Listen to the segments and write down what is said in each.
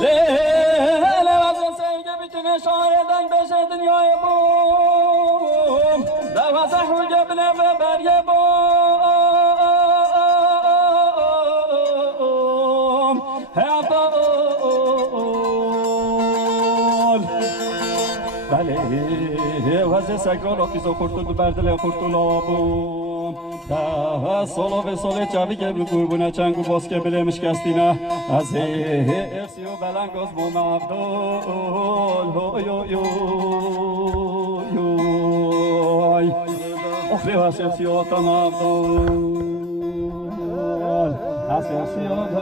لیل وزن سنگ بیچنه شاره دنگ بشه دنیای بوم دوازه حوجه بنه و بریه بوم هفال بله وزن سگران آفیز و خورتون بردل خورتون آبوم ده سالا به سال چوی که قربونه چنگو باز که بله مشکستینه از ارسی و بلنگ از ما مفدال یوی اخری و سیاسیات مفدال سیاسیات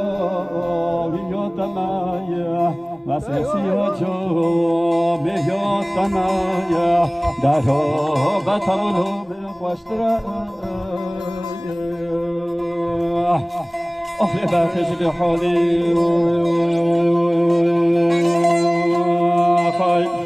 ویات مایه و سیاسیات جامعیات مایه در رابط همونو خوشتره أخلي باخش بحالي خاي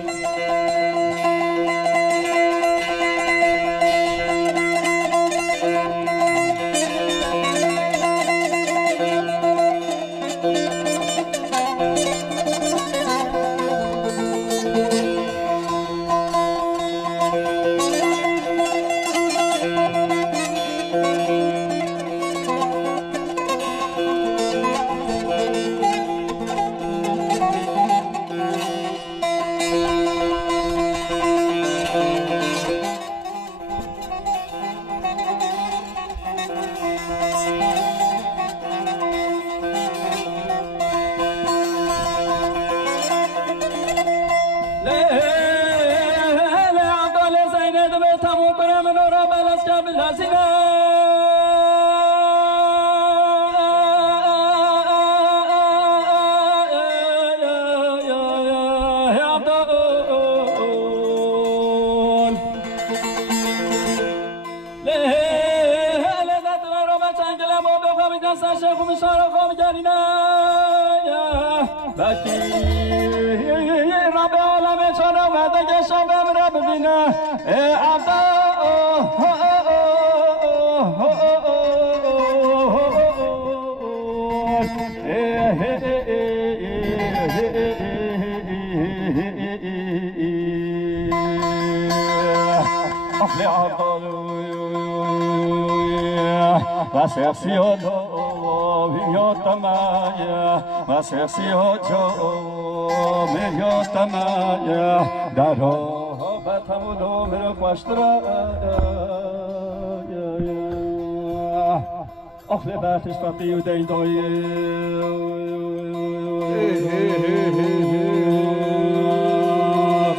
أخلي باتش فقي ودين دوي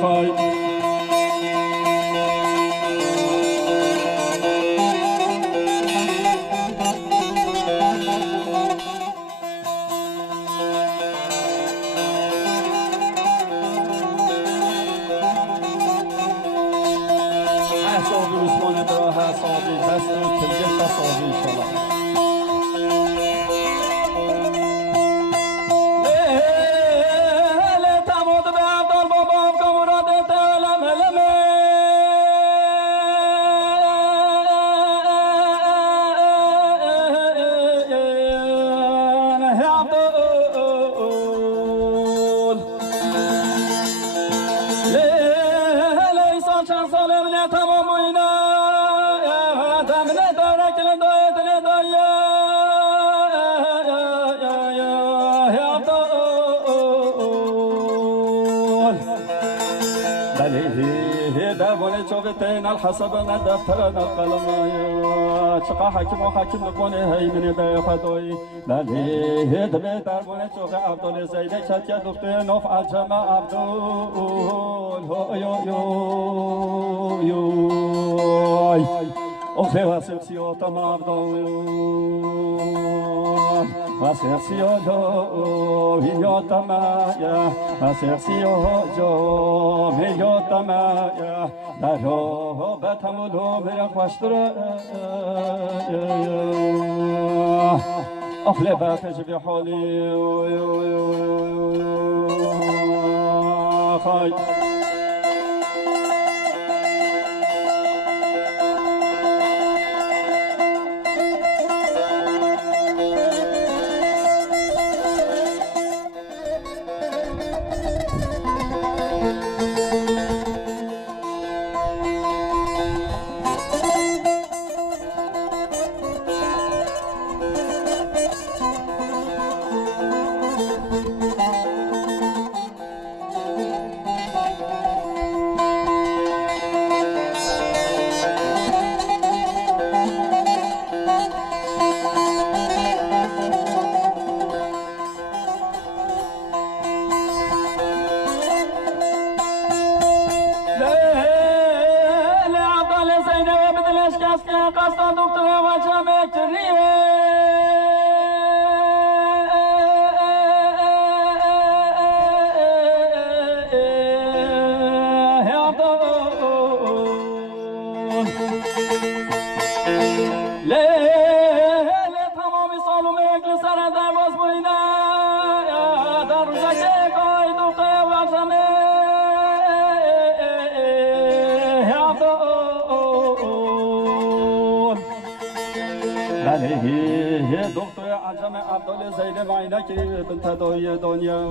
خاي حسابي عثمان برا حسابي بس تلقى حسابي إن شاء الله الحسب ندفتر القلم چقا حکم و حکم نکنه هی من به خدای بله دم دربونه چوغ عبدال زیده چت یا دکتر نوف عجم عبدال یو أخي واسيسيوت مابدون واسيسيوت هيوت مايا واسيسيوت هيوت مايا دارو بتمودو برخوشتر أخلي باتج بحالي خاي بله دکتر عجم عبدال زینب عینکی بنت دای دنیا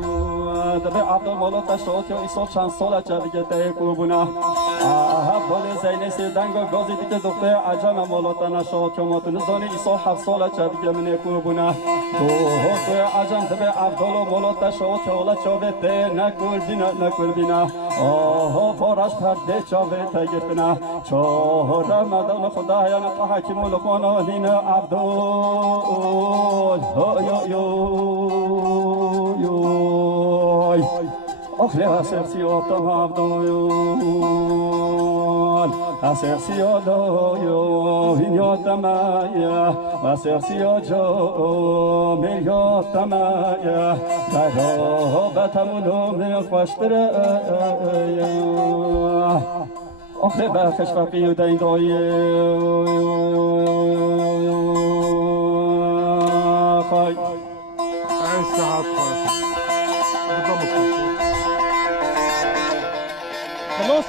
دبی عبدال مولا تشوت یا ایسا چند سال چه ته کوبونا عبدال زینب سیدنگا گازی دیگه دکتر عجم مولا تنشوت یا متن زانی ایسا 7 سال چه من کوبونا دکتر عجم دبی عبدال مولا تشوت یا ولا چاوته نکول بینا فارش پرده چاوته گرتنا چهار مدن خدایان حکیم لقمان آلین عبدال أخلي أسرسيوتم عبدال أسرسيوتو هنيوتمايا أسرسيوتو مليوتمايا دروبتمولو من خوشتريا أخلي بخش فقيو دين دوي خاي ساعات خلاص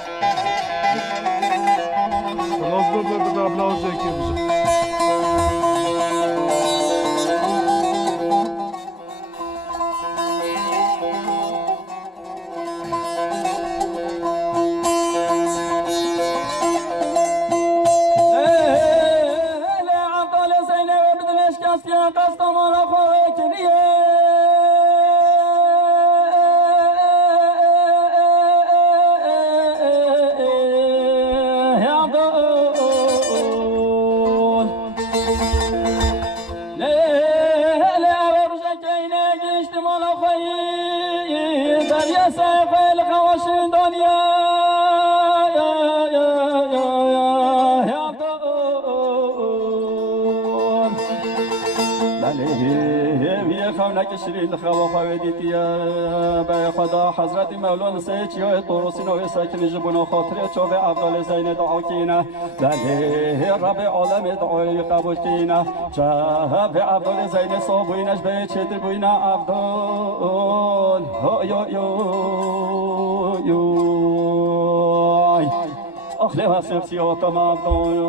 خلاص بده ابلاغ که بشه شرین خوا خویدیتیا به خدا حضرت مولانا سید چیای طروسی نوی ساکن جبون خاطر چوب عبدال زین دعا کینا دلیه رب عالم دعای قبول کینا چه به عبدال زین صابوینش به چتر بوینا عبدال أخلي أسرسيوتم عبدال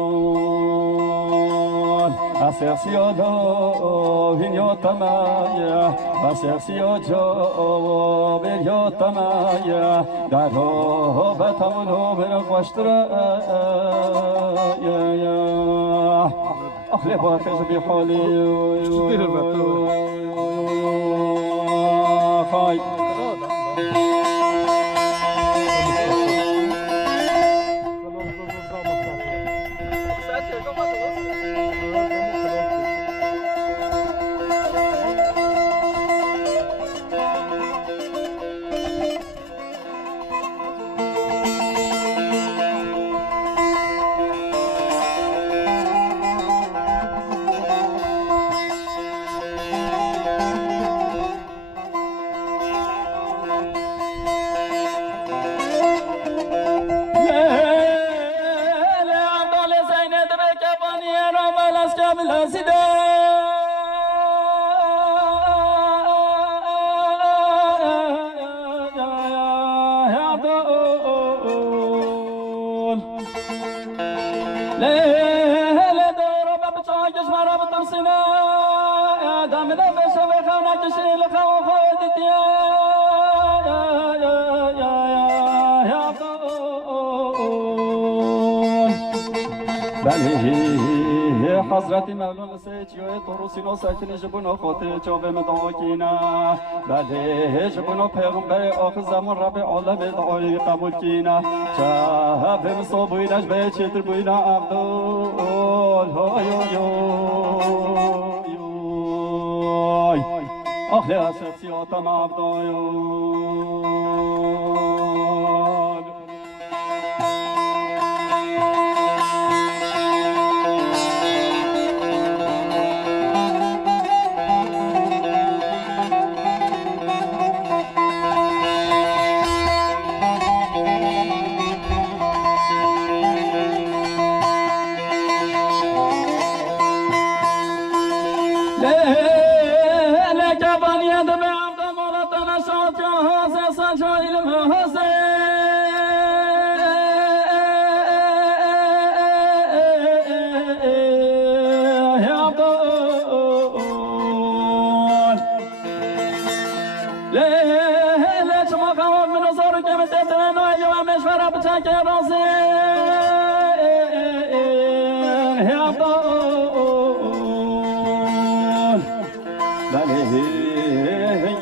أسرسيوتو هنيوتمايا أسرسيوتو بريوتمايا دروبتمولو من خوشتريا أخلي باخذ بحالي خاي حضرت مولانا سید چیای طروسی نو ساکن جبونو خاطر چوب مدعا کینا بله جبونو پیغمبر آخر زمان رب عالم دعای قبول کینا چه به مصابوینش به چتر بوینا عبدال آخر اسرسیاتم عبدال بچه که رازه عبدال بله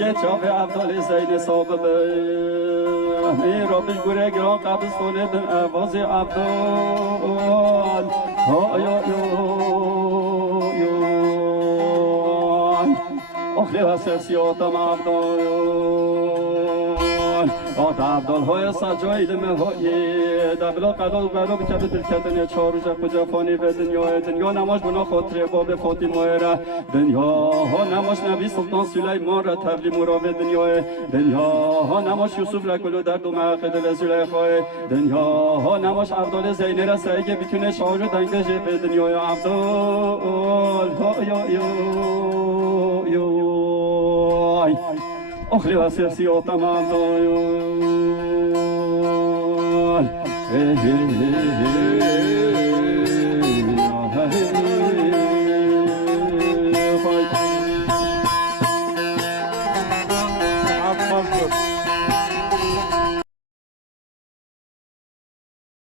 یه چاپ عبدال زین صاحب میرا بیش گوره گران قبستونه دن عواز عبدال آخری حساسیاتم عبدال آت عبدال های سجاید مهایی دبلا قدال برا بکرد دلکتن چار روز کجا فانی به دنیا نماش بنا خاطر باب فاطمه را دنیا ها نماش نبی سلطان سلیمان را تبلی مرا به دنیا ها نماش یوسف را کلو در دو معقد و زلیخای دنیا ها نماش عبدال زینه را سعیگه بتونه شاور دنگش به دنیای عبدال آخری و سیاسیاتم عبدال